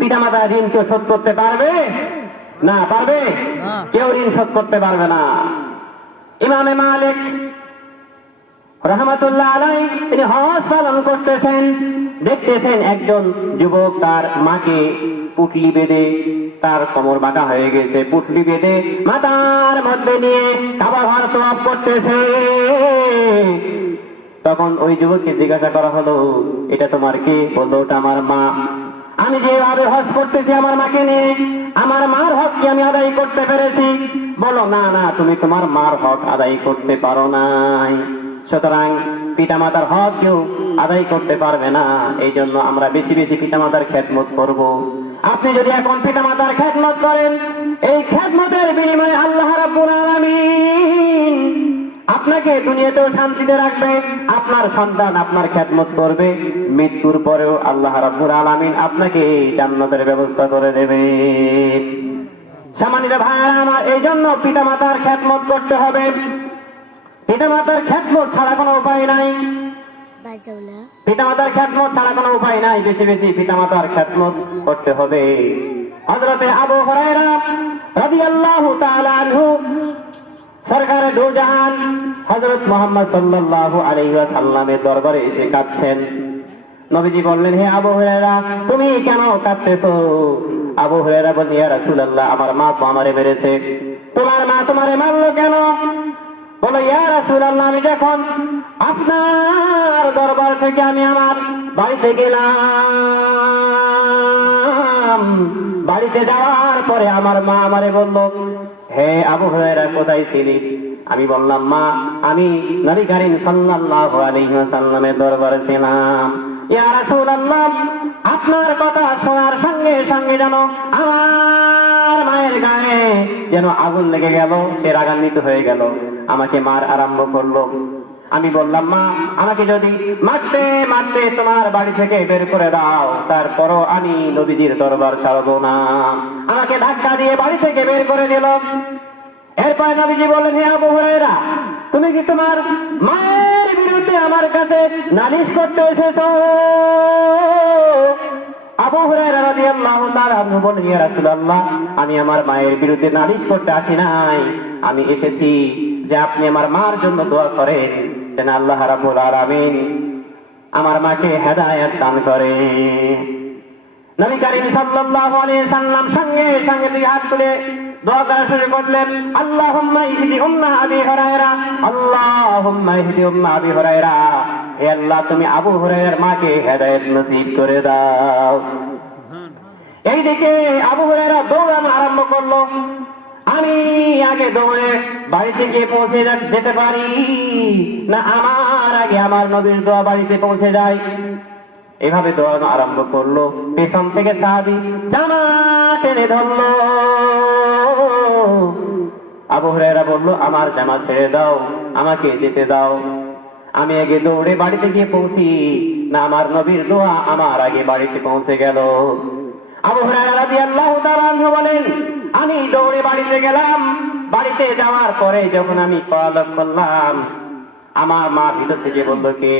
পিতামাতা ঋণ কেউ শোধ করতে পারবে না? পারবে? কেউ ঋণ শোধ করতে পারবে না। ইমামে মালিক রহমাতুল্লাহ আলাইহি তিনি হজ পালন করতেছেন, দেখতেছেন একজন যুবক তার মাকে পুটলি বেঁধে, তার কোমর বাঁকা হয়ে গেছে, পুটলি বেঁধে মাথার মধ্যে নিয়ে কাবা ঘর তওয়াফ করতেছে। তখন ওই যুবককে জিজ্ঞাসা করা হলো, এটা তোমার কে? বললো, ওটা আমার মা। আমি যেভাবে হজ করতেছি আমার মাকে নিয়ে, আমার মার হক কি আমি আদায় করতে পেরেছি? বলো, না না, তুমি তোমার মার হক আদায় করতে পারো নাই। সুতরাং পিতামাতার হক কেউ আদায় করতে পারবে না। এই জন্য আমরা বেশি বেশি পিতামাতার খেদমত করব। আপনি যদি এখন পিতামাতার খেদমত করেন, এই খেদমতের বিনিময়ে আল্লাহ রাব্বুল আলামিন আপনাকে দুনিয়াতেও শান্তিতে রাখবে, আপনার সন্তান আপনার খেদমত করবে, মৃত্যুর পরেও আল্লাহ রাব্বুল আলামিন আপনাকে জান্নাতের ব্যবস্থা করে দেবে। সম্মানিত ভাইরা আমার, এই জন্য পিতামাতার খেদমত করতে হবে। পিতামাতার খেদমত ছাড়া কোনো উপায় নাই। পিতামাতার খেদমত ছাড়া কোনো উপায় নাই। বেশি বেশি পিতামাতার খেদমত করতে হবে। হযরতে আবু হুরায়রা রাদিয়াল্লাহু তাআলা আনহু সরকারে দু জাহান হযরত মুহাম্মদ সাল্লাল্লাহু আলাইহি ওয়াসাল্লামের দরবারে এসে কাঁদছেন। নবীজি বললেন, হে আবু হুরায়রা, তুমি কেন কাঁদতেছো? আবু হুরায়রা বললেন, ইয়া রাসূলুল্লাহ, আমার মা তো আমারে মেরেছে। তোমার মা তোমারে মারলো কেন? বলো, ইয়া রাসূলুল্লাহ, আমি যখন আপনার দরবার থেকে আমি আমার বাড়িতে গেলাম, বাড়িতে যাওয়ার পরে আমার মা আমারে বলল, হে আবু হুরায়রা, কোথায় ছিলি? আমি বললাম, মা, আমি নবী করিম সাল্লাল্লাহু আলাইহি ওয়াসাল্লামের দরবারে ছিলাম। ইয়া রাসূলুল্লাহ, আপনার কথা শোনার সঙ্গে সঙ্গে যেন আমার মায়ের গায়ে যেন আগুন লেগে গেল, সে রাগান্বিত হয়ে গেল, আমাকে মার আরম্ভ করলো। আমি বললাম, মা, আমাকে যদি মারতে মারতে তোমার বাড়ি থেকে বের করে দাও, তারপরও আমি নবীজির দরবার ছাড়বো না। আমাকে ধাক্কা দিয়ে বাড়ি থেকে বের করে দিল। এরপর নবীজি বললেন, হে আবু হুরায়রা, তুমি কি তোমার মায়ের বিরুদ্ধে আমার কাছে নালিশ করতে এসেছো? আবু হুরায়রা রাদিয়াল্লাহু তাআলা আনহু বললেন, ইয়া রাসূলুল্লাহ, আমি আমার মায়ের বিরুদ্ধে নালিশ করতে আসি নাই, আমি এসেছি যে আপনি আমার মার জন্য দোয়া করেন যেন আল্লাহ রাব্বুল আলামিন আমার মাকে হেদায়েত দান করে। নবী করিম সাল্লাল্লাহু আলাইহি সাল্লাম সঙ্গে সঙ্গে দুই হাত তুলে দোয়া করা শুরু করলেন, আল্লাহুম্মা ইহদি উম্মা আবি হুরায়রা, আল্লাহুম্মা ইহদি উম্মা আবি হুরায়রা, হে আল্লাহ, তুমি আবু হুরায়রার মাকে হেদায়েত নসিব করে দাও। এইদিকে আবু হুরায়রা দৌড়ানো আরম্ভ করলো। আমি আগে দৌড়ে বাড়িতে গিয়ে পৌঁছে যেতে পারি না আমার আগে আমার নবীর দোয়া বাড়িতে পৌঁছে যায়? এভাবে দৌড়ানো আরম্ভ করলো। পেছন থেকে সাহাবী জামা টেনে ধরলো। আবু হুরায়রা বলল, আমার জামা ছেড়ে দাও, আমাকে যেতে দাও। আমি আগে দৌড়ে বাড়িতে গিয়ে পৌঁছি না আমার নবীর দোয়া আমার আগে বাড়িতে পৌঁছে গেল। আবু হুরায়রা রাদিয়াল্লাহু তাআলা আনহু বলেন, আমি দৌড়ে বাড়িতে গেলাম। বাড়িতে যাওয়ার পরে যখন আমি পলায়ন করলাম, আমার মা ভিতর থেকে বলল, কে?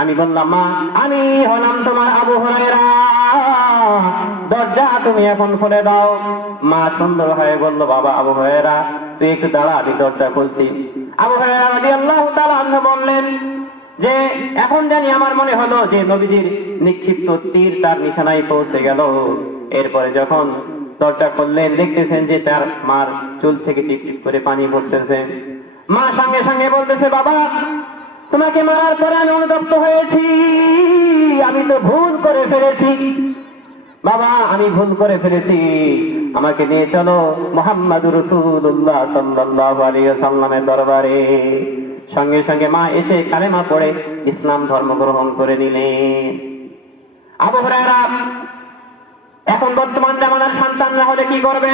আমি বললাম, মা, আমি হলাম তোমার আবু হুরায়রা, দরজা তুমি এখন খুলে দাও। মা সুন্দর হয়ে বলল, বাবা আবু হুরায়রা, তুই একটু দাঁড়া, আমি দরজা খুলছি। আবু হুরায়রা রাদিয়াল্লাহু তাআলা আনহু বললেন যে, এখন জানি আমার মনে হলো যে নবীজির নিক্ষিপ্ত তীর তার নিশানায় পৌঁছে গেল। এরপরে যখন দরজা খুললেন, দেখতেছেন যে তার মার চুল থেকে টিপ টিপ করে পানি পড়তেছে। মা সঙ্গে সঙ্গে বলতেছে, বাবা, তোমাকে মারার পরে আমি অনুতপ্ত হয়েছি, আমি তো ভুল করে ফেলেছি। বাবা, আমি ভুল করে ফেলেছি, আমাকে নিয়ে চলো মুহাম্মাদুর রাসূলুল্লাহ সাল্লাল্লাহু আলাইহি ওয়াসাল্লামের দরবারে। সঙ্গে সঙ্গে মা এসে কালেমা পড়ে ইসলাম ধর্ম গ্রহণ করে নিলেন। আবু হুরায়রা এখন বর্তমান জামানার সন্তানরা হলে কি করবে?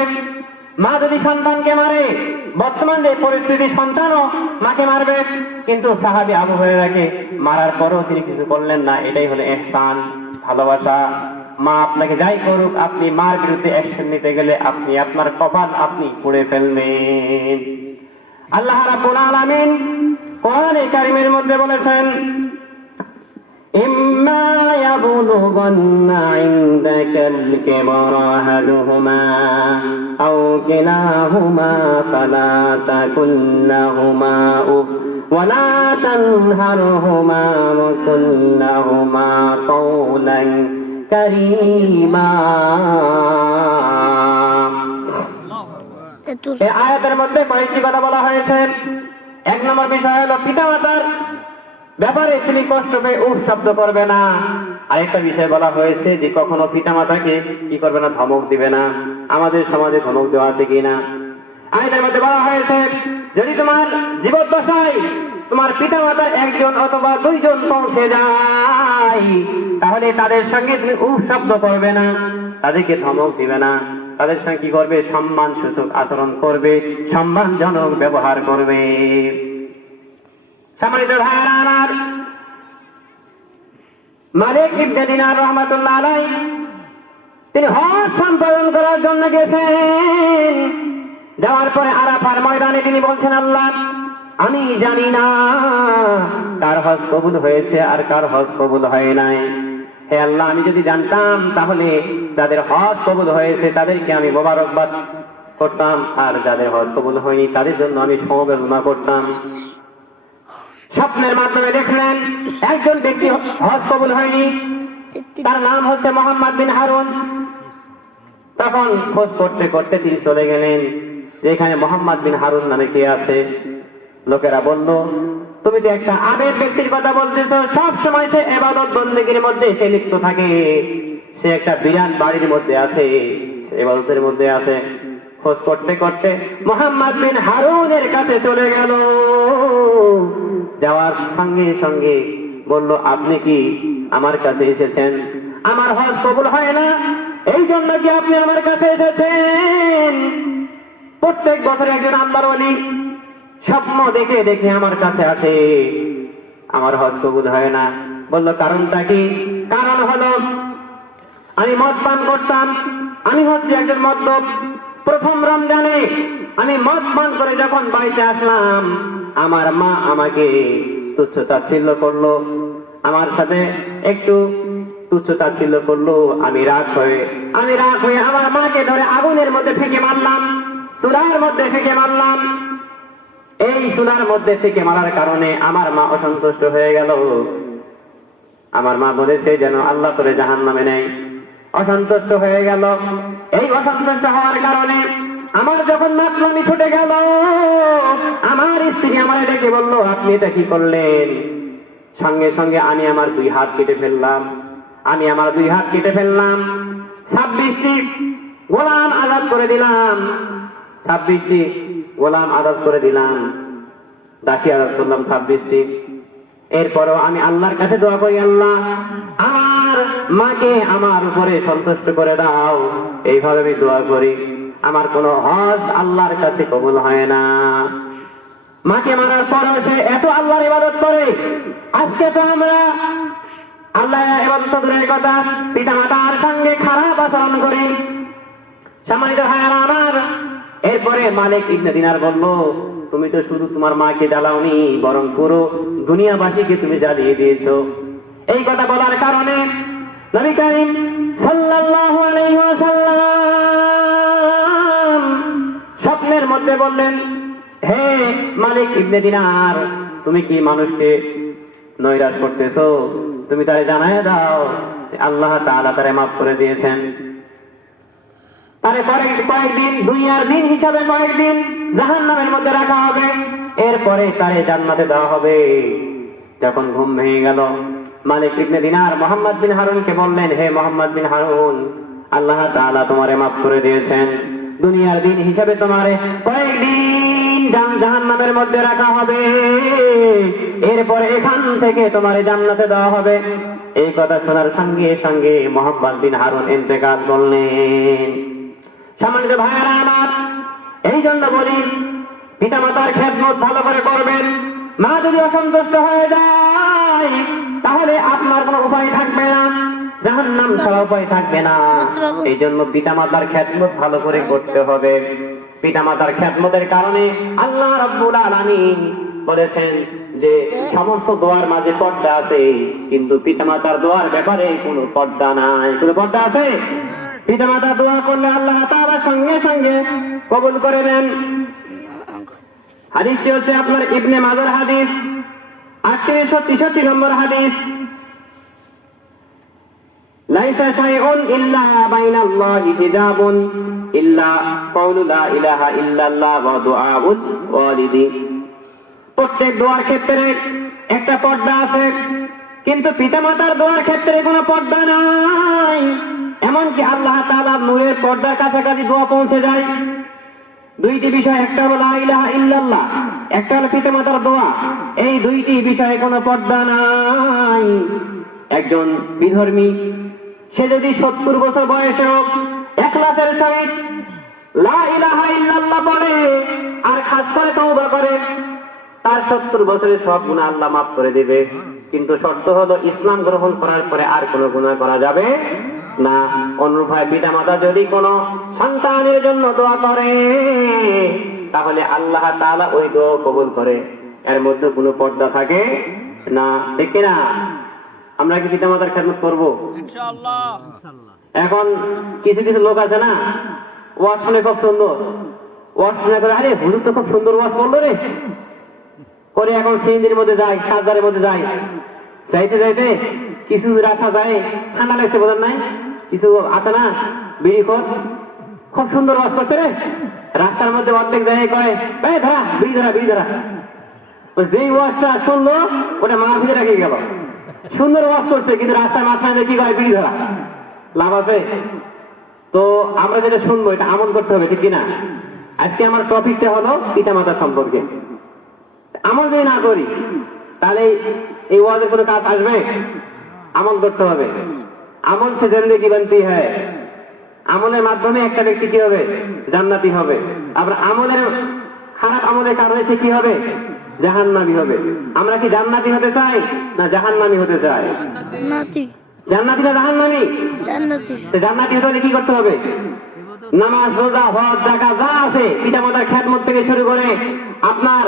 মা যদি সন্তানকে মারে, বর্তমান যে পরিস্থিতি, সন্তানও মাকে মারবে। কিন্তু সাহাবী আবু হুরায়রাকে মারার পরও তিনি কিছু করলেন না। এটাই হলো ইহসান, ভালোবাসা। মা আপনাকে যাই করুক, আপনি মার বিরুদ্ধে অ্যাকশন নিতে গেলে আপনি আপনার কপাল আপনি পুড়ে ফেলবেন। আল্লাহ রাব্বুল আলামিন কোরআনে কারীমের মধ্যে বলেছেন, إما يبلغن عندك الكبر أحدهما أو كلاهما فلا تقل لهما أف ولا تنهرهما وقل لهما قولا كريما এই আয়াতের মধ্যে কয়েকটি কথা বলা হয়েছে। এক নম্বর বিষয় হলো পিতামাতার ব্যাপারে তুমি কষ্ট পেয়ে উফ শব্দ করবে না। আরেকটা বিষয় বলা হয়েছে যে কখনো পিতামাতাকে কি করবে না, ধমক দিবে না। আমাদের সমাজে ধমক দেওয়া আছে কিনা? আয়াতের মধ্যে বলা হয়েছে যদি তোমার জীবদ্দশায় তোমার পিতামাতার একজন অথবা দুইজন পৌঁছে যায় তাহলে তাদের সঙ্গে তুমি উফ শব্দ করবে না, তাদেরকে ধমক দিবে না, তাদের সঙ্গে কি করবে, সম্মান সূচক আচরণ করবে, সম্মানজনক ব্যবহার করবে। সম্মানিত ভাইরা আমার, মালিক ইবনে দিনার রাহমাতুল্লাহ আলাইহি তিনি হজ সম্পাদন করার জন্য গেছেন। যাওয়ার পরে আরাফার ময়দানে তিনি বলছেন, আল্লাহ আমি জানি না কার হজ কবুল হয়েছে আর কার হজ কবুল হয় নাই। হে আল্লাহ, আমি যদি জানতাম তাহলে যাদের হজ কবুল হয়েছে তাদেরকে আমি মোবারকবাদ করতাম, আর যাদের হজ কবুল হয়নি তাদের জন্য আমি সমবেদনা করতাম। স্বপ্নের মাধ্যমে দেখলেন একজন ব্যক্তি হজ কবুল হয়নি, তার নাম হচ্ছে মোহাম্মদ বিন হারুন। তখন খোঁজ করতে করতে তিনি চলে গেলেন যে এখানে মোহাম্মদ বিন হারুন নামে কে আছে। লোকেরা বলল, তুমি তো একটা আবেগ ব্যক্তির কথা বলতেছ, সব সময় সে ইবাদত বন্দেগীর মধ্যে সে লিপ্ত থাকে, সে একটা বিরাট বাড়ির মধ্যে আছে, সে ইবাদতের মধ্যে আছে। খোঁজ করতে করতে মোহাম্মদ বিন হারুনের কাছে চলে গেল। যাওয়ার সঙ্গে সঙ্গে বলল, আপনি কি আমার কাছে এসেছেন? আমার হজ কবুল হয় না, এই জন্য কি আপনি আমার কাছে এসেছেন? প্রত্যেক বছর একজন আল্লাহর ওলি স্বপ্ন দেখে দেখে আমার কাছে আসে, আমার হজ কবুল হয় না। বলল, কারণটা কি? কারণ হলো আমি মদ পান করতাম, আমি হচ্ছে একজন মদ্যপ। প্রথম রমজানে আমি মদ পান করে যখন বাড়িতে আসলাম, আমার মা আমাকে তুচ্ছ তাচ্ছিল্য করলো, আমার সাথে একটু তুচ্ছ তাচ্ছিল্য করলো। আমি রাগ হয়ে আমার মাকে ধরে আগুনের মধ্যে ফেঁকে মারলাম, চুলার মধ্যে ফেঁকে মারলাম। এই চুলার মধ্যে থেকে মারার কারণে আমার মা অসন্তুষ্ট হয়ে গেল। আমার মা বলেছে যেন আল্লাহ করে জাহান্নামে নেয়, অসন্তুষ্ট হয়ে গেল। এই অসন্তুষ্ট হওয়ার কারণে আমার যখন মাতলামি ছুটে গেল, আমার স্ত্রী আমার ডেকে বলল, আপনি এটা কি করলেন? সঙ্গে সঙ্গে আমি আমার 2 হাত কেটে ফেললাম। 26টি গোলাম আজাদ করে দিলাম, 26টি গোলাম আজাদ করে দিলাম, দাসী আজাদ করলাম 26টি। এরপরও আমি আল্লাহর কাছে দোয়া করি, আল্লাহ আমার মাকে আমার উপরে সন্তুষ্ট করে দাও। এইভাবে আমি দোয়া করি। আমার কোনো হজ আল্লাহর কাছে কবুল হয় না। মাকে মারার পরও সে এত আল্লাহর ইবাদত করে। আজকে তো আমরা আল্লাহ ইবাদত দূরের কথা, পিতা মাতার সঙ্গে খারাপ আচরণ করি। সম্মানিত ভাইরা আমার, এরপরে মালিক ইবনে দিনার বলল, তুমি তো শুধু তোমার মাকে জ্বালাওনি, বরং পুরো দুনিয়াবাসীকে তুমি জ্বালিয়ে দিয়েছো। এই কথা বলার কারণে নবী করিম সাল্লাল্লাহু আলাইহি ওয়াসাল্লাম স্বপ্নের মধ্যে বললেন, হে মালিক ইবনে দিনার, তুমি কি মানুষকে নৈরাশ করতেছো? তুমি তারে জানায় দাও আল্লাহ তাআলা তারে মাফ করে দিয়েছেন। তারে কয়েকদিন দুনিয়ার দিন হিসাবে কয়েকদিন জাহান্নামের মধ্যে রাখা হবে, এরপরে তারে জান্নাতে দেওয়া হবে। যখন ঘুম ভেঙে গেল, মালিক ইবনে দিনার মোহাম্মদ বিন হারুনকে বললেন, হে মোহাম্মদ বিন হারুন, আল্লাহ তাআলা তোমারে মাফ করে দিয়েছেন। দুনিয়ার দিন হিসাবে তোমারে কয়েকদিন জাহান্নামের মধ্যে রাখা হবে, এরপরে এখান থেকে তোমারে জান্নাতে দেওয়া হবে। এই কথা শোনার সঙ্গে সঙ্গে মোহাম্মদ বিন হারুন ইন্তেকাল করলেন। সম্মানিত ভাইয়েরা আমার, এই জন্য বলি পিতা মাতার খেদমত ভালো করে করবেন। মা যদি অসন্তুষ্ট হয়ে যায় তাহলে আপনার কোনো উপায় থাকবে না, জাহান্নাম ছাড়া উপায় থাকবে না। এই জন্য পিতা মাতার খেদমত ভালো করে করতে হবে। পিতা মাতার খেদমতের কারণে আল্লাহ রাব্বুল আলামিন বলেছেন যে সমস্ত দোয়ার মাঝে পর্দা আছে, কিন্তু পিতামাতার দোয়ার ব্যাপারে কোনো পর্দা নাই। কোনো পর্দা আছে? পিতামাতা দোয়া করলে আল্লাহ তাআলা সঙ্গে সঙ্গে কবুল করে নেন। হাদিসটি হচ্ছে আপনার ইবনে মাজার হাদিস, 3863 নম্বর হাদিস। লাইসা শাইউন ইল্লা বাইনাল্লাহি হিজাবুন ইল্লা কাউলু লা ইলাহা ইল্লাল্লাহ ওয়া দুআউল ওয়ালিদি। প্রত্যেক দোয়ার ক্ষেত্রে একটা পর্দা আছে, কিন্তু পিতামাতার দোয়ার ক্ষেত্রে কোনো পর্দা নাই। এমনকি আল্লাহ তাআলার নূরের পর্দার কাছাকাছি দোয়া পৌঁছে যায়। দুইটি বিষয়, একটা হলো লা ইলাহা ইল্লাল্লাহ, একটা হলো পিতামাতার দোয়া। এই দুইটি বিষয়ে কোনো পর্দা নাই। একজন বিধর্মী সে যদি 70 বছর বয়সেও ইখলাসের সহিত লা ইলাহা ইল্লাল্লাহ বলে আর খাস করে তওবা করে, তার 70 বছরের সব গুনাহ আল্লাহ মাফ করে দেবে। কিন্তু শর্ত হলো ইসলাম গ্রহণ করার পরে আর কোনো গুনাহ করা যাবে না। অনুরূপভাবে পিতামাতা যদি কোনো সন্তানের জন্য দোয়া করে, তাহলে আল্লাহ তাআলা ওই দোয়া কবুল করে। এর মধ্যে কোনো পর্দা থাকে না, ঠিক না? আমরা কি পিতামাতার খেদমত করবো? ইনশাআল্লাহ। এখন কিছু কিছু লোক আছে না, ওয়াজ শুনে খুব সুন্দর, ওয়াজ শুনে করে আরে হুজুর তো খুব সুন্দর ওয়াজ করলো রে করে, এখন সিন্দির মধ্যে যায়, সাজদারের মধ্যে যায়, যাইতে যাইতে কিছু রাস্তা যায়, ঠান্ডা লাগছে বোঝেন নাই, কিছু আছে না বিড়ি খোর, খুব সুন্দর ওয়াজ করছে রে, রাস্তার মধ্যে অর্ধেক যায় কয় এই ধরা বিড়ি ধরা বিড়ি ধরা। যেই ওয়াজটা শুনলো ওটা মাহফিলে রেখে গেল। সুন্দর ওয়াজ করছে কিন্তু রাস্তার মাঝখানে কি কয় বিড়ি ধরা। লাভ আছে? তো আমরা যেটা শুনবো এটা আমল করতে হবে, ঠিক কিনা? আজকে আমার টপিকটা হলো পিতামাতা সম্পর্কে। আমল যদি না করি তাহলে এই ওয়াজের কোনো কাজ আসবে? আমল করতে হবে। আমল সে জিন্দেগি বানতি হয়। আমলের মাধ্যমে একটা ব্যক্তি কি হবে? জান্নাতি হবে। আবার আমলের খারাপ আমলের কারণে সে কি হবে? জাহান্নামী হবে। আমরা কি জান্নাতি হতে চাই না জাহান্নামী হতে চাই? জান্নাতি। জান্নাতি না জাহান্নামী? জান্নাতি। জান্নাতি হতে হলে কি করতে হবে? নামাজ, রোজা, হজ, যাকাত যা আছে পিতামাতার খেদমত থেকে শুরু করে আপনার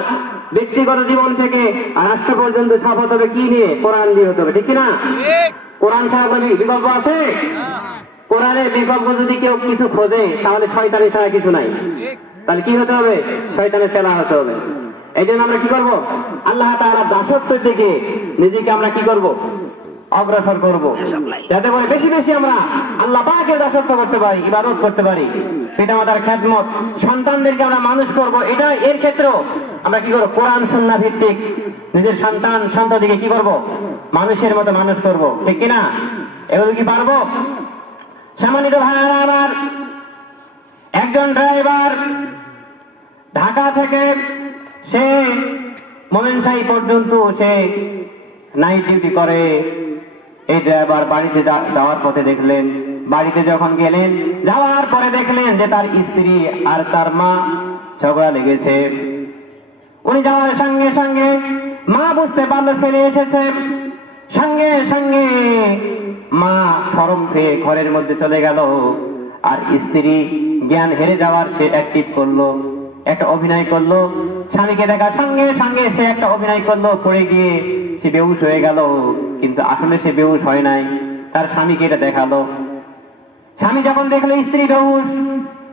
ব্যক্তিগত জীবন থেকে রাষ্ট্র পর্যন্ত সব হতে হবে কি নিয়ে? কোরআন দিয়ে হতে হবে, ঠিক কিনা? কোরআন ছাড়া কোনো বিকল্প আছে? কোরআনের বিকল্প যদি কেউ কিছু খোঁজে তাহলে শয়তানি ছাড়া কিছু নাই। তাহলে কি হতে হবে? শয়তানের চেলা হতে হবে। এই জন্য আমরা কি করবো? আল্লাহ তাআলার দাসত্ব থেকে নিজেকে আমরা কি করব? অগ্রসর করব, যাতে করে বেশি বেশি আমরা আল্লাহ পাকের দাসত্ব করতে পারি, ইবাদত করতে পারি। পিতামাতার খেদমত, সন্তানদেরকে আমরা মানুষ করব, এটা এর ক্ষেত্রেও আমরা কি করব? কোরআন সুন্নাহ ভিত্তিক নিজের সন্তান সন্ততিকে কি করব? মানুষের মতো মানুষ করব, ঠিক কিনা? এগুলো কি পারবো? সম্মানিত ভাইরা আমার, একজন ড্রাইভার ঢাকা থেকে সে মমিনশাহী পর্যন্ত সে নাইট ডিউটি করে। এই ড্রাইভার বাড়িতে যাওয়ার পথে দেখলেন, বাড়িতে যখন গেলেন যাওয়ার পরে দেখলেন যে তার স্ত্রী আর তার মা ঝগড়া লেগেছে। উনি যাওয়ার সঙ্গে সঙ্গে মা বুঝতে পারলো ছেলে এসেছে, সঙ্গে সঙ্গে মা শরম পেয়ে ঘরের মধ্যে চলে গেল। আর স্ত্রী জ্ঞান হেরে যাওয়ার সে অ্যাক্টিভ করলো, একটা অভিনয় করলো। স্বামীকে দেখার সঙ্গে সঙ্গে সে একটা অভিনয় করলো, পড়ে গিয়ে সে বেহুশ হয়ে গেল। কিন্তু আসলে সে বেহুশ হয় নাই, তার স্বামীকে এটা দেখালো। স্বামী যখন দেখলো স্ত্রী বেহুশ,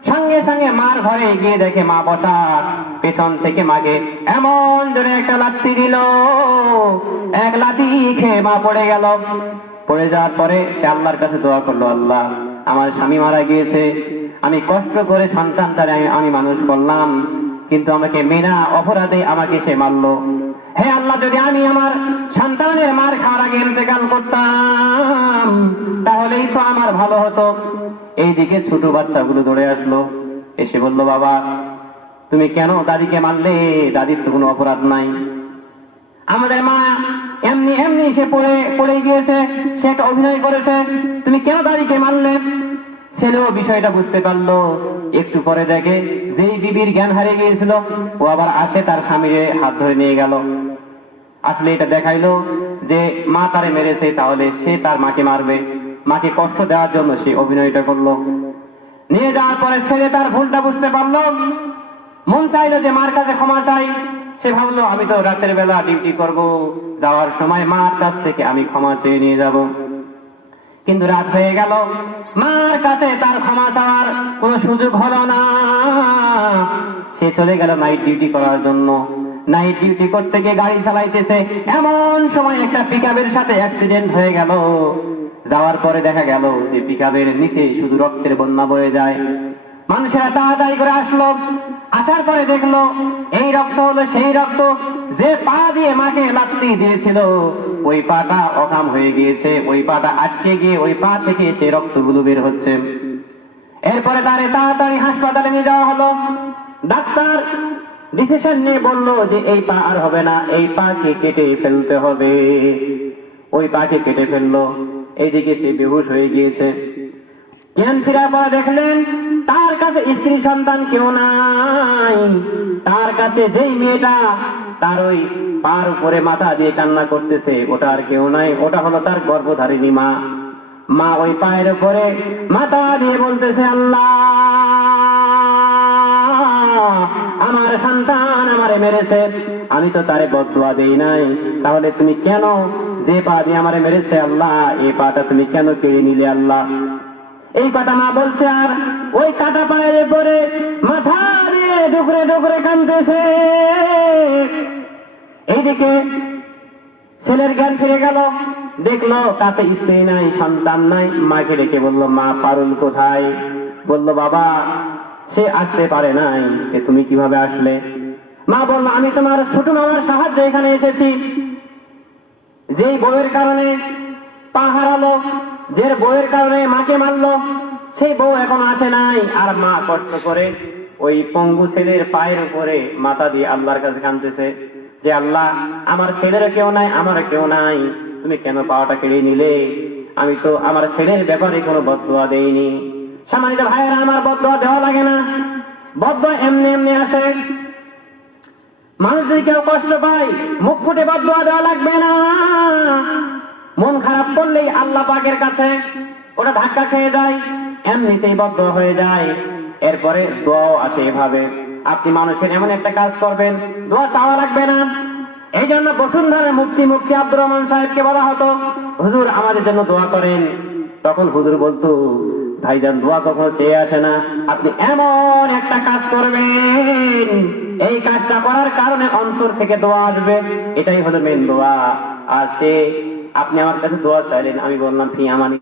সঙ্গে সঙ্গে মার ঘরে গিয়ে দেখে মা বসা, পেছন থেকে মাকে এমন জোরে একটা লাথি দিল, এক লাথি খেয়ে মা পড়ে গেল। পড়ে যাওয়ার পরে সে আল্লাহর কাছে দোয়া করলো, আল্লাহ আমার স্বামী মারা গিয়েছে, আমি কষ্ট করে সন্তানটারে আমি মানুষ করলাম, কিন্তু আমাকে বিনা অপরাধে আমাকে সে মারলো। হে আল্লাহ, যদি আমি আমার সন্তানের মার খাওয়ার আগে ইন্তেকাল করতাম তাহলেই তো আমার ভালো হতো। এইদিকে ছোট বাচ্চাগুলো দৌড়ে আসলো, এসে বলল, বাবা তুমি কেন দাদিকে মারলে? দাদির তো কোনো অপরাধ নাই, আমাদের মা এমনি এমনি সে পড়ে গিয়েছে, সে একটা অভিনয় করেছে, তুমি কেন দাদিকে মারলে? ছেলেও বিষয়টা বুঝতে পারলো। একটু পরে দেখে যেই বিবির জ্ঞান হারিয়ে গিয়েছিল ও আবার আসে, তার স্বামীর হাত ধরে নিয়ে গেল। আসলে এটা দেখাইলো যে মা তারে মেরেছে, তাহলে সে তার মাকে মারবে, মাকে কষ্ট দেওয়ার জন্য সে অভিনয়টা করলো। নিয়ে যাওয়ার পরে ছেলে তার ভুলটা বুঝতে পারলো, মন চাইলো যে মার কাছে ক্ষমা চাই, সে ভাবলো আমি তো রাতের বেলা ডিউটি করব, যাওয়ার সময় মার কাছ থেকে আমি ক্ষমা চেয়ে নিয়ে যাব। কিন্তু রাত হয়ে গেল, মার কাছে তার ক্ষমা চাওয়ার কোনো সুযোগ হলো না। সে চলে গেল নাইট ডিউটি করার জন্য। নাইট ডিউটি করতে গিয়ে গাড়ি চালাইতেছে, এমন সময় একটা পিকআপের সাথে অ্যাক্সিডেন্ট হয়ে গেল। যাওয়ার পরে দেখা গেল যে পিকআপের নিচে শুধু রক্তের বন্যা বয়ে যায়। মানুষেরা তাড়াতাড়ি করে আসলো, আসার পরে দেখলো এই রক্ত হলো সেই রক্ত যে পা দিয়ে মাকে লাথি দিয়েছিল, ওই পাটা অকাম হয়ে গিয়েছে, ওই পাটা আটকে গিয়ে ওই পা থেকে সেই রক্তগুলো বের হচ্ছে। এরপরে তারে তাড়াতাড়ি হাসপাতালে নিয়ে যাওয়া হলো। ডাক্তার ডিসিশন নিয়ে বললো যে এই পা আর হবে না, এই পাকে কেটে ফেলতে হবে। ওই পাকে কেটে ফেললো, এইদিকে সে বেহুশ হয়ে গিয়েছে। জ্ঞান ফেরার পরে দেখলেন তার কাছে স্ত্রী সন্তান কেউ নাই। তার কাছে যেই মেয়েটা তার ওই পার উপরে মাথা দিয়ে কান্না করতেছে, ওটা আর কেউ নাই, ওটা হলো তার গর্ভধারিণী মা। মা ওই পায়ের উপরে মাথা দিয়ে বলতেছে, আল্লাহ আমার সন্তান আমারে মেরেছে, আমি তো তারে বদদুয়া দেই নাই, তাহলে তুমি কেন যে পা দিয়ে আমারে মেরেছে আল্লাহ, এই পাটা তুমি কেন কেড়ে নিলে আল্লাহ? এই কথা মা বলছে, আর ওই কাটা পায়ের উপরে মাথা দিয়ে ডুকরে ডুকরে কাঁদতেছে। এইদিকে ছেলের জ্ঞান ফিরে গেল, দেখলো কাছে স্ত্রী নাই, সন্তান নাই। মাকে ডেকে বললো, মা পারুল কোথায়? বললো, বাবা সে আসতে পারে নাই। তুমি কিভাবে আসলে? মা বললো, আমি তোমার ছোট মামার সাহায্যে এখানে এসেছি। যেই বউয়ের কারণে পা হারালো, যে বউয়ের কারণে মাকে মারলো, সেই বউ এখন আসে নাই। আর মা কষ্ট করে ওই পঙ্গু ছেলের পায়ের উপরে মাথা দিয়ে আল্লাহর কাছে কাঁদতেছে যে আল্লাহ আমার ছেলের কেউ নাই, আমার কেউ নাই, তুমি কেন পাওয়াটা কেড়ে নিলে? আমি তো আমার ছেলের ব্যাপারে কোনো বদদুয়া দেইনি। সম্মানিত ভাইয়েরা, আমার বদদুয়া দেওয়া লাগে না, বদদুয়া এমনি এমনি আসে। মানুষ যদি কেউ কষ্ট পায়, মুখ ফুটে বদদুয়া দেওয়া লাগবে না। মন খারাপ করলেই আল্লাহ পাকের কাছে ওটা ধাক্কা খেয়ে যায়, এমনিতেই বদদুয়া হয়ে যায়। এরপরে দোয়াও আসে এভাবে। আপনি মানুষের এমন একটা কাজ করবেন, দোয়া চাওয়া লাগবে না। এই জন্য বসুন্ধরার মুফতি আব্দুর রহমান সাহেবকে বলা হতো, হুজুর আমাদের জন্য দোয়া করেন। তখন হুজুর বলতো, ভাইজান দোয়া কখনো চেয়ে আসে না, আপনি এমন একটা কাজ করবেন, এই কাজটা করার কারণে অন্তর থেকে দোয়া আসবে, এটাই হলো মেন দোয়া। আর সে আপনি আমার কাছে দোয়া চাইলেন, আমি বললাম ফি আমানি।